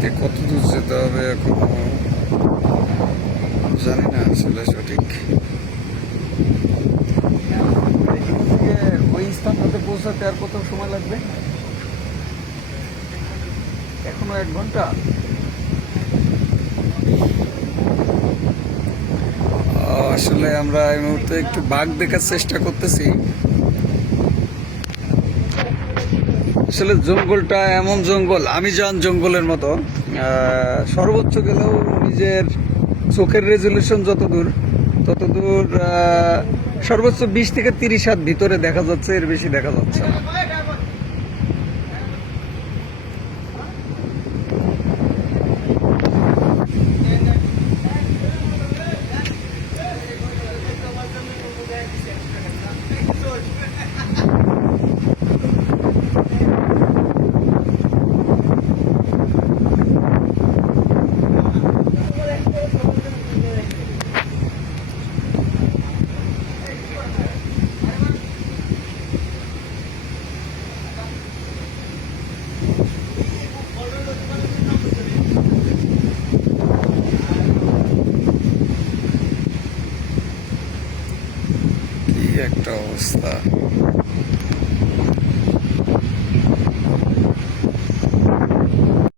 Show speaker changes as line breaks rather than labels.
থেকে কত দূর যেতে হবে
এখন? জানি না আসলে সঠিক। ওই স্থানটাতে পৌঁছাতে আর কত সময় লাগবে? এখনও এক ঘণ্টা?
আসলে আমরা এই মুহূর্তে একটু বাঘ দেখার চেষ্টা করতেছি। আসলে জঙ্গলটা এমন জঙ্গল আমি যান জঙ্গলের মতো। সর্বোচ্চ গেলেও নিজের চোখের রেজলিউশন যতদূর, ততদূর সর্বোচ্চ বিশ থেকে তিরিশ হাত ভিতরে দেখা যাচ্ছে, এর বেশি দেখা যাচ্ছে না। একটা অবস্থা।